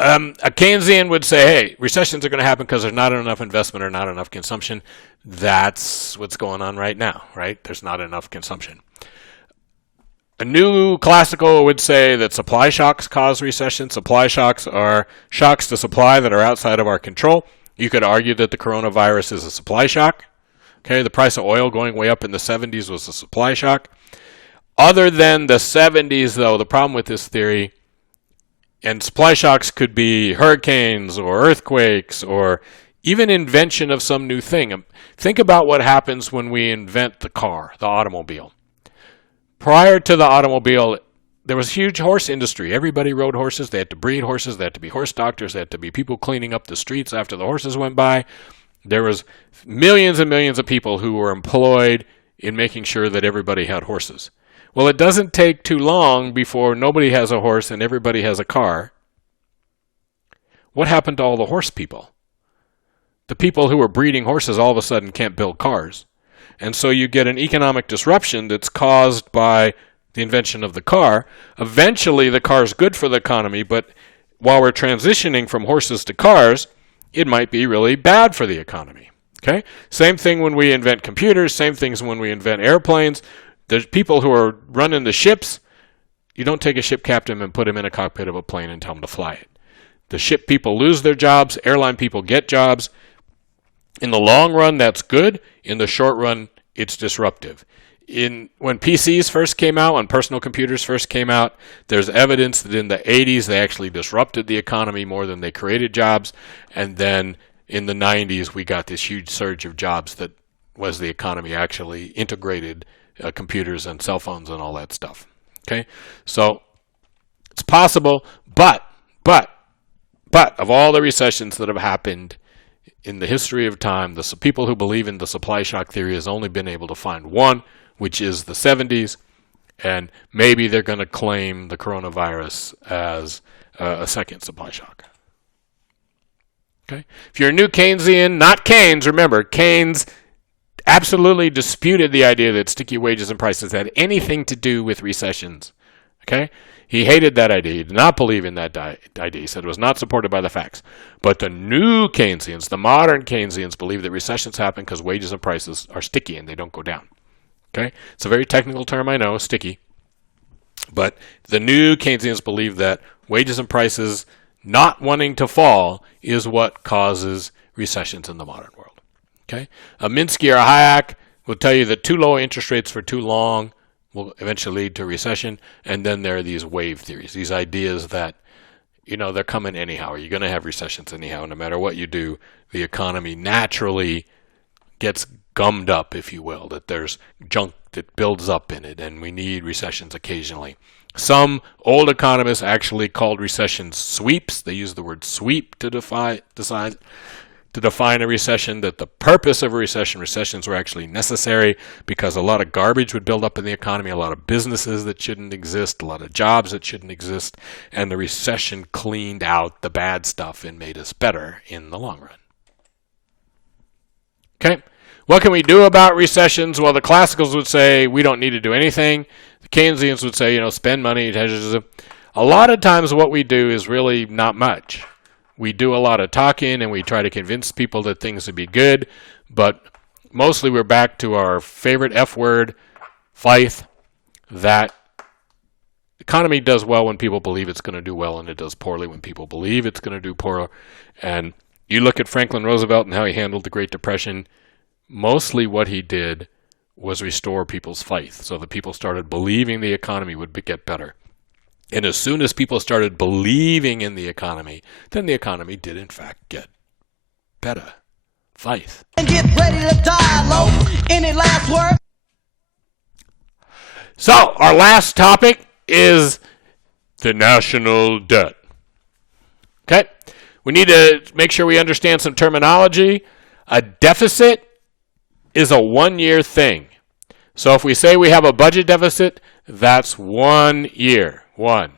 A Keynesian would say, hey, recessions are going to happen because there's not enough investment or not enough consumption. That's what's going on right now, right? There's not enough consumption. A new classical would say that supply shocks cause recession. Supply shocks are shocks to supply that are outside of our control. You could argue that the coronavirus is a supply shock. Okay, the price of oil going way up in the 70s was a supply shock. Other than the 70s, though, the problem with this theory, and supply shocks could be hurricanes or earthquakes or even invention of some new thing. Think about what happens when we invent the car, the automobile. Prior to the automobile, there was a huge horse industry. Everybody rode horses. They had to breed horses. They had to be horse doctors. They had to be people cleaning up the streets after the horses went by. There was millions and millions of people who were employed in making sure that everybody had horses. Well, it doesn't take too long before nobody has a horse and everybody has a car. What happened to all the horse people? The people who were breeding horses all of a sudden can't build cars. And so you get an economic disruption that's caused by the invention of the car. Eventually, the car's good for the economy, but while we're transitioning from horses to cars, it might be really bad for the economy. Okay? Same thing when we invent computers, same things when we invent airplanes. There's people who are running the ships. You don't take a ship captain and put him in a cockpit of a plane and tell him to fly it. The ship people lose their jobs. Airline people get jobs. In the long run, that's good. In the short run, it's disruptive. When PCs first came out, when personal computers first came out, there's evidence that in the 80s they actually disrupted the economy more than they created jobs. And then in the 90s, we got this huge surge of jobs that was the economy actually integrated computers and cell phones and all that stuff. Okay, so it's possible, but of all the recessions that have happened in the history of time, the people who believe in the supply shock theory has only been able to find one, which is the 70s, and maybe they're going to claim the coronavirus as a second supply shock. Okay, if you're a new Keynesian, not Keynes, remember, Keynes absolutely disputed the idea that sticky wages and prices had anything to do with recessions. Okay? He hated that idea. He did not believe in that idea. He said it was not supported by the facts. But the new Keynesians, the modern Keynesians, believe that recessions happen because wages and prices are sticky and they don't go down. Okay? It's a very technical term, I know, sticky. But the new Keynesians believe that wages and prices not wanting to fall is what causes recessions in the modern world. Okay? A Minsky or a Hayek will tell you that too low interest rates for too long will eventually lead to recession. And then there are these wave theories, these ideas that, they're coming anyhow. You're going to have recessions anyhow. No matter what you do, the economy naturally gets gummed up, if you will, that there's junk that builds up in it, and we need recessions occasionally. Some old economists actually called recessions sweeps. They use the word sweep to define a recession, that the purpose of a recession, recessions were actually necessary because a lot of garbage would build up in the economy, a lot of businesses that shouldn't exist, a lot of jobs that shouldn't exist, and the recession cleaned out the bad stuff and made us better in the long run. Okay, what can we do about recessions? Well, the classicals would say we don't need to do anything. The Keynesians would say, spend money. A lot of times what we do is really not much. We do a lot of talking and we try to convince people that things would be good, but mostly we're back to our favorite F word, faith, that economy does well when people believe it's going to do well, and it does poorly when people believe it's going to do poorly. And you look at Franklin Roosevelt and how he handled the Great Depression, mostly what he did was restore people's faith so that people started believing the economy would get better. And as soon as people started believing in the economy, then the economy did in fact get better. Faith. And get ready to die low. Any last word? So, our last topic is the national debt. Okay? We need to make sure we understand some terminology. A deficit is a one-year thing. So if we say we have a budget deficit, that's 1 year. One.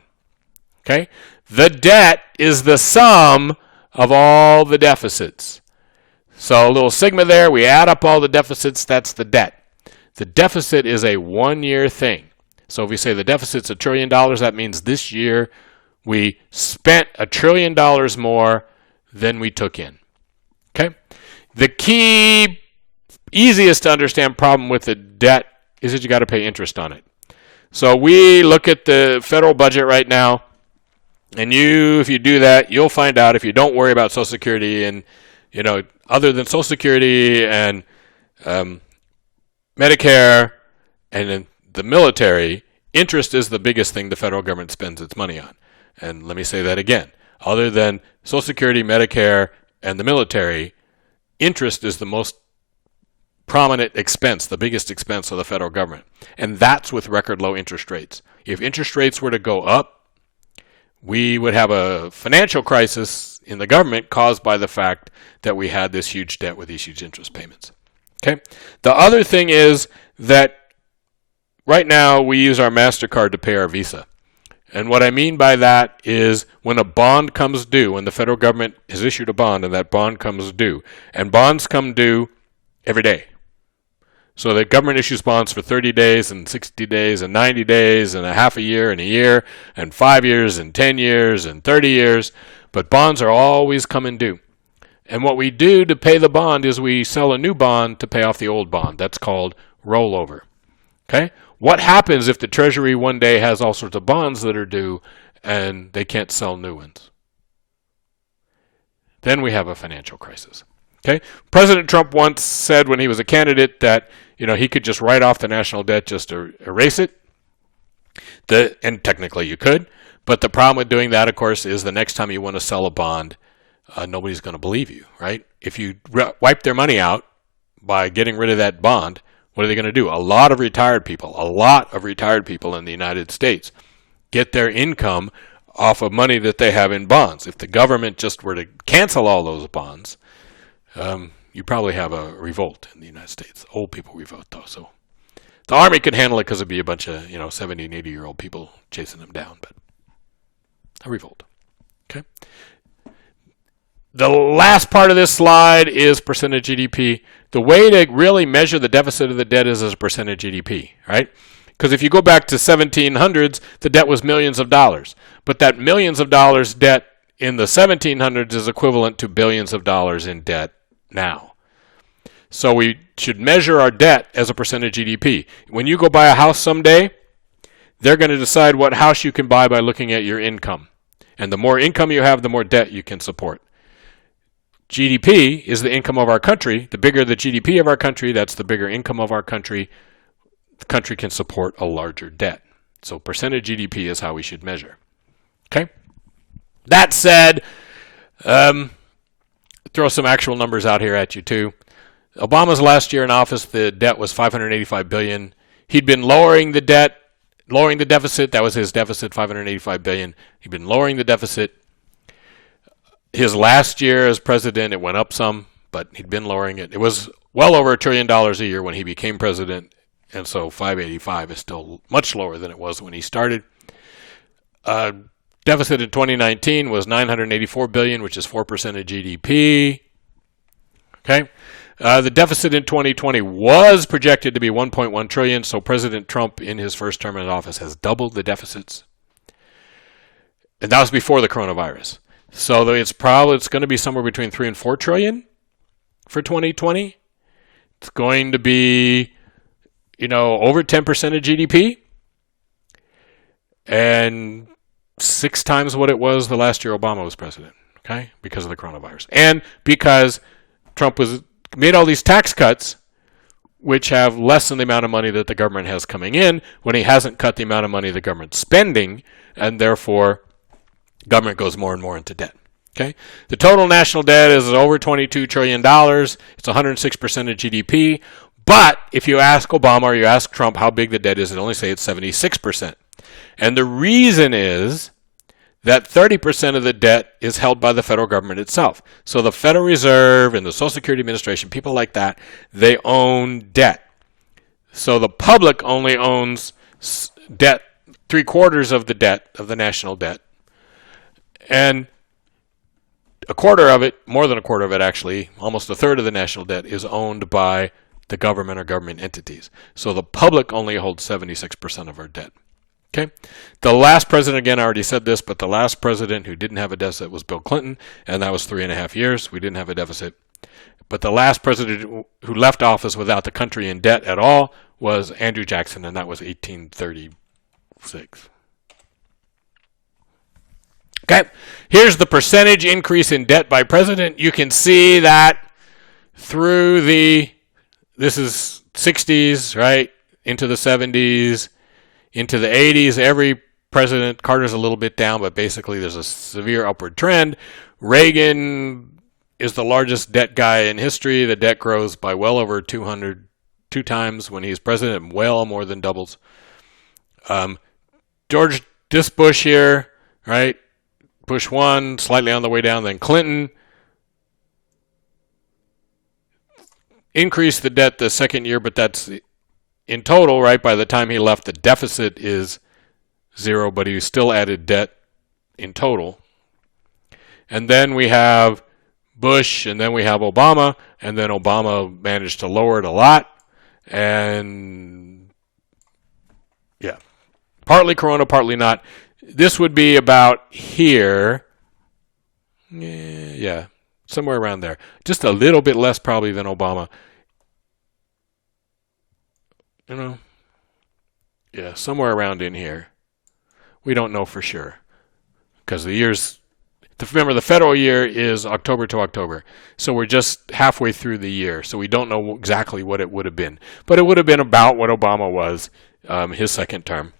Okay? The debt is the sum of all the deficits. So a little sigma there, we add up all the deficits, that's the debt. The deficit is a 1 year thing. So if we say the deficit's $1 trillion, that means this year We spent $1 trillion more than we took in. Okay? The key, easiest to understand problem with the debt is that you got to pay interest on it. So we look at the federal budget right now, and if you do that, you'll find out, if you don't worry about Social Security and, other than Social Security and Medicare and then the military, interest is the biggest thing the federal government spends its money on. And let me say that again. Other than Social Security, Medicare, and the military, interest is the most prominent expense, the biggest expense of the federal government. And that's with record low interest rates. If interest rates were to go up, we would have a financial crisis in the government caused by the fact that we had this huge debt with these huge interest payments. Okay. The other thing is that right now we use our MasterCard to pay our Visa. And what I mean by that is when a bond comes due, when the federal government has issued a bond and that bond comes due, and bonds come due every day. So the government issues bonds for 30 days and 60 days and 90 days and a half a year and 5 years and 10 years and 30 years. But bonds are always coming due. And what we do to pay the bond is we sell a new bond to pay off the old bond. That's called rollover. Okay? What happens if the Treasury one day has all sorts of bonds that are due and they can't sell new ones? Then we have a financial crisis. Okay? President Trump once said when he was a candidate that he could just write off the national debt, just to erase it. And technically you could. But the problem with doing that, of course, is the next time you want to sell a bond, nobody's going to believe you, right? If you wipe their money out by getting rid of that bond, what are they going to do? A lot of retired people in the United States get their income off of money that they have in bonds. If the government just were to cancel all those bonds, you probably have a revolt in the United States. Old people revolt, though. So the Army could handle it because it'd be a bunch of 70 and 80-year-old people chasing them down, but a revolt. Okay. The last part of this slide is percent of GDP. The way to really measure the deficit of the debt is as a percent of GDP, right? Because if you go back to 1700s, the debt was millions of dollars. But that millions of dollars debt in the 1700s is equivalent to billions of dollars in debt now. So we should measure our debt as a percent of GDP. When you go buy a house someday, they're going to decide what house you can buy by looking at your income. And the more income you have, the more debt you can support. GDP is the income of our country. The bigger the GDP of our country, that's the bigger income of our country. The country can support a larger debt. So percent of GDP is how we should measure. Okay? That said, throw some actual numbers out here at you too. Obama's last year in office, the debt was $585 billion. He'd been lowering the deficit. That was his deficit, $585 billion. He'd been lowering the deficit. His last year as president, it went up some, but he'd been lowering it. It was well over $1 trillion a year when he became president, and so 585 is still much lower than it was when he started. Deficit in 2019 was $984 billion, which is 4% of GDP. Okay. The deficit in 2020 was projected to be $1.1 trillion, so President Trump in his first term in office has doubled the deficits. And that was before the coronavirus. So it's going to be somewhere between 3 and 4 trillion for 2020. It's going to be, over 10% of GDP and 6 times what it was the last year Obama was president, okay, because of the coronavirus. And because Trump made all these tax cuts, which have less than the amount of money that the government has coming in, when he hasn't cut the amount of money the government's spending, and therefore government goes more and more into debt. Okay, the total national debt is over $22 trillion. It's 106% of GDP. But if you ask Obama or you ask Trump how big the debt is, they only say it's 76%. And the reason is that 30% of the debt is held by the federal government itself. So the Federal Reserve and the Social Security Administration, people like that, they own debt. So the public only owns debt, 3/4 of the debt, of the national debt. And a quarter of it, more than a quarter of it actually, almost a third of the national debt is owned by the government or government entities. So the public only holds 76% of our debt. Okay. The last president, again, I already said this, but the last president who didn't have a deficit was Bill Clinton, and that was 3.5 years. We didn't have a deficit. But the last president who left office without the country in debt at all was Andrew Jackson, and that was 1836. Okay, here's the percentage increase in debt by president. You can see that through this is 60s, right, into the 70s, into the 80s. Every president, Carter's a little bit down, but basically there's a severe upward trend. Reagan is the largest debt guy in history. The debt grows by well over 2 times when he's president, well more than doubles. This Bush here, right? Bush 1, slightly on the way down, then Clinton. Increased the debt the second year, but that's in total, right? By the time he left, the deficit is 0, but he still added debt in total. And then we have Bush, and then we have Obama, and then Obama managed to lower it a lot. And yeah, partly Corona, partly not. This would be about here. Yeah, somewhere around there. Just a little bit less probably than Obama. You know, yeah, somewhere around in here. We don't know for sure because the years. Remember, the federal year is October to October, so we're just halfway through the year, so we don't know exactly what it would have been. But it would have been about what Obama was his second term,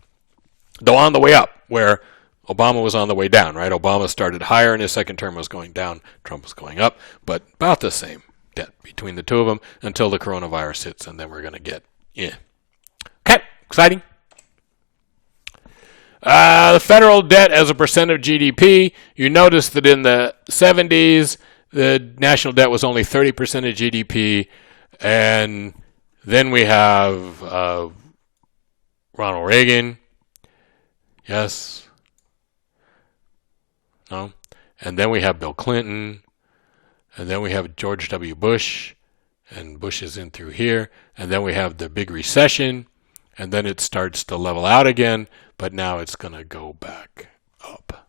though on the way up, where Obama was on the way down, right? Obama started higher and his second term was going down. Trump was going up, but about the same debt between the two of them until the coronavirus hits, and then we're going to get, yeah. Okay, exciting. The federal debt as a percent of GDP, you notice that in the 70s, the national debt was only 30% of GDP, and then we have Ronald Reagan, yes, no, and then we have Bill Clinton, and then we have George W. Bush, and Bush is in through here, and then we have the big recession, and then it starts to level out again, but now it's going to go back up.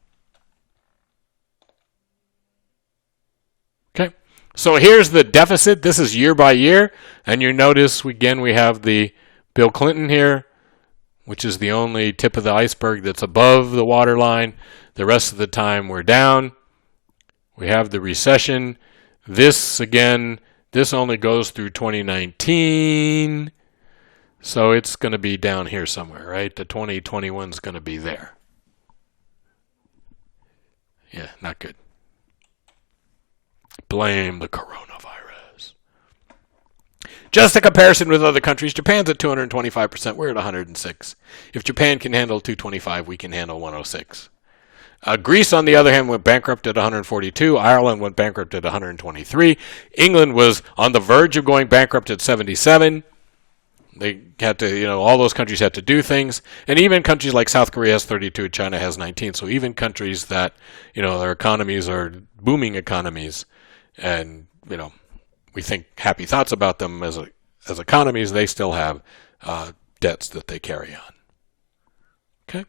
Okay, so here's the deficit. This is year by year, and you notice again we have the Bill Clinton here, which is the only tip of the iceberg that's above the waterline. The rest of the time we're down. We have the recession. This again, this only goes through 2019. So it's going to be down here somewhere, right? The 2021 is going to be there. Yeah, not good. Blame the coronavirus. Just a comparison with other countries. Japan's at 225%. We're at 106. If Japan can handle 225, we can handle 106. Greece, on the other hand, went bankrupt at 142. Ireland went bankrupt at 123. England was on the verge of going bankrupt at 77. They had to, all those countries had to do things. And even countries like South Korea has 32, China has 19. So even countries that, their economies are booming economies and, we think happy thoughts about them as economies, they still have debts that they carry on. Okay?